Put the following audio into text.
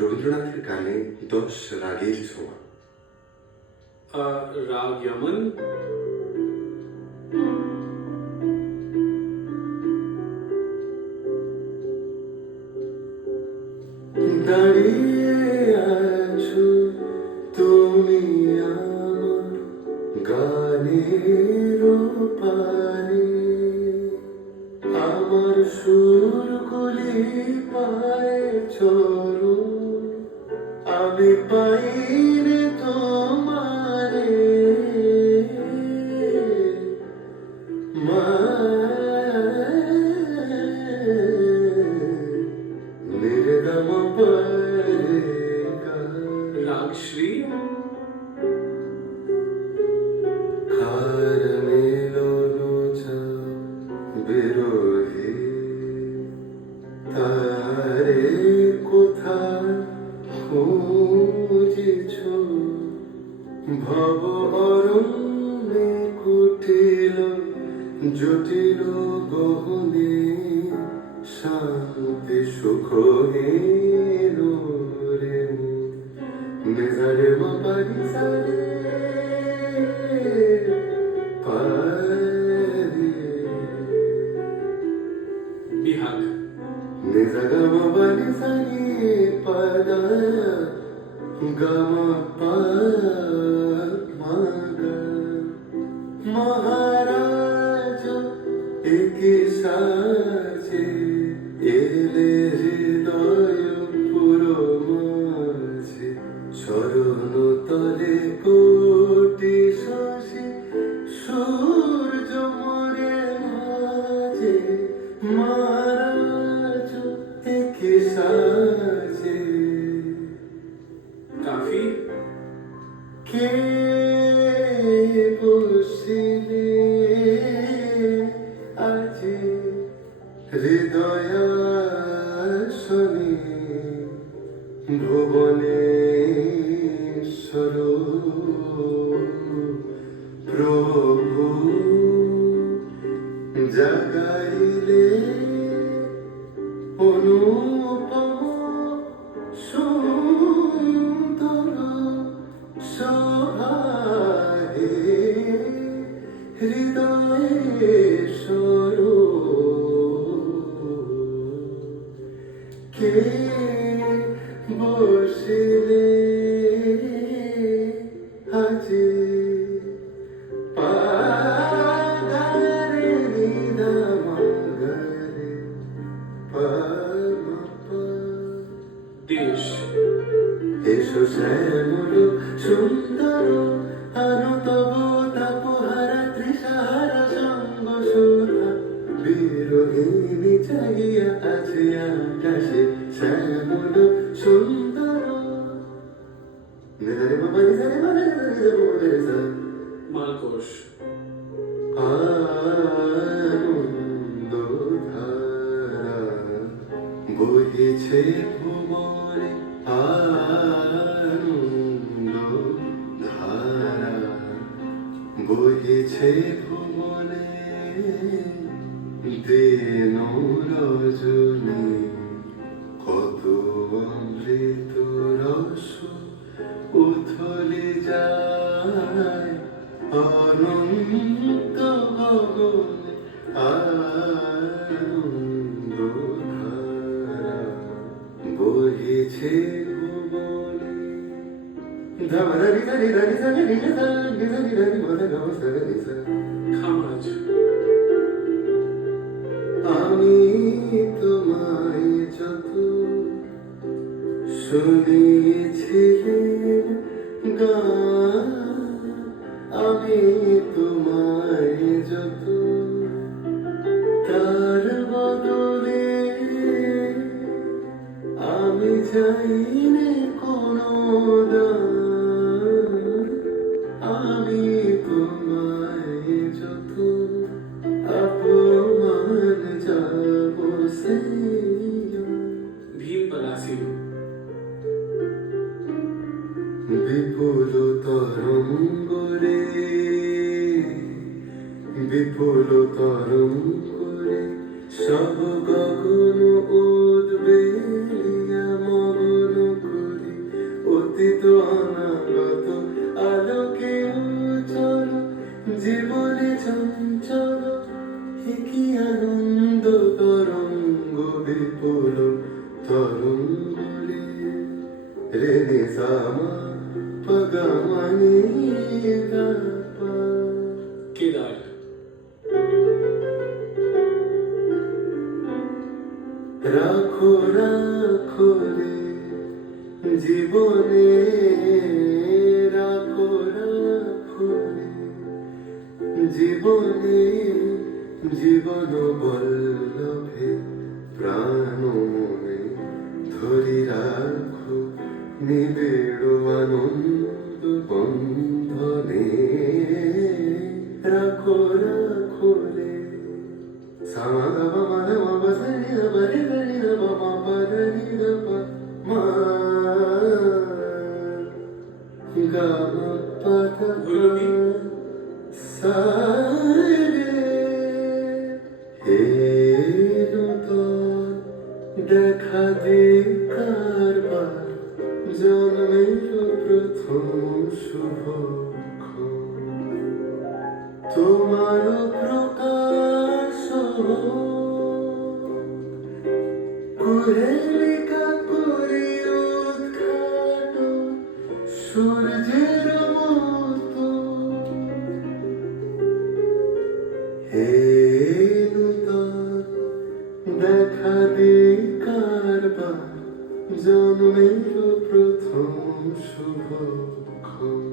রবীন্দ্রনাথের গানে 10 রাগের ছোঁয়া। राग यमन। দাঁড়িয়ে আছো তুমি আমার গানের পারে, আমার সুরগুলি পায় চরো, আমি পাইনি তোমারে নির্দম পারে राग श्री। খার মেলোনো চা বিরোহী তারে কোথায় খুঁজেছ, ভব অরণ্যে কুটিল জটিল গহনে শান্তি সুখ হেলো রে নিজারে মাপারি সারে পারে बिहाग। निजगम बनि सनि पद गम प मग महाराज एक साजे एले हृदय पुरो माझे চরণ তলে কোটি শশী সূর্য মোরে মাঝে महाराज एक साजे काफी। কে বসিলে আজি হৃদয় শনি ভুবনেশ্বর প্রভু জাগাইলে অনুপম সুন্দর শোভাহে হৃদয়েশ্বর কে বসিলে আজি পাগারে নিদামাগারে পামপা देश। এসো শ্যামল সুন্দর অনুতব তাপহারা তৃষাহারা সঙ্গ সুধা বিরোহিণী চাহিয়া আছে আকাশে শ্যামল সুন্দর নিদারে বাবা নিদারে বাবা নিদারে বাবা নিদারে मालकोश। আনন্দ ধারা বহিছে ভুবনে, আনন্দ ধারা বহিছে ভুবনে, দিন রজনী কত অমৃত রস উথলে যায় অনন্ত গগনে, আনন্দ ধারা বহিছে ভুবনে। ধারি ধারি ধারি ধারি ধারি ধারি ধারি ধারি মনে গাও সারি সা। खामज। আমি তোমায় যত শুনিয়েছিলাম গান, আমি তোমায় যত তার বদলে আমি চাইনি কোনো দান, আমি তোমায় যত अपमान जाबो से भीम पलासी। বিপুল তরঙ্গরে বিপুল তরঙ্গরে সব গগন উদ্বেলিয়া মগন অতীত অনাগত আলোকে উজ্জ্বল জীবনে চঞ্চল কি আনন্দ তরঙ্গ বিপুল তরঙ্গলে রে নি সা মা পা গা মা নি ধা পা। কেদার রাখো রাখো রে জীবনে রাখো রাখো রে জীবনে জীবন বল্লভে প্রাণ মনে ধরি রাখো নিবিড় আনন্দ বন্ধনে রাখো রাখো রে সামা গা মা রে মা পা সা নি ধা পা রে গা নি ধা পা মা পা ধা নি ধা পা মা গা মা পা ধা ভৈরবী সা রে এলো তো দেখা দে কারবার জন্মের প্রথম শুভক্ষণ তোমার প্রকাশ কুহেলিকা করি উদ্ঘাটন সূর্যের মতো হে নূতন দেখা দে কারবার জন্মের প্রথম শুভক্ষণ।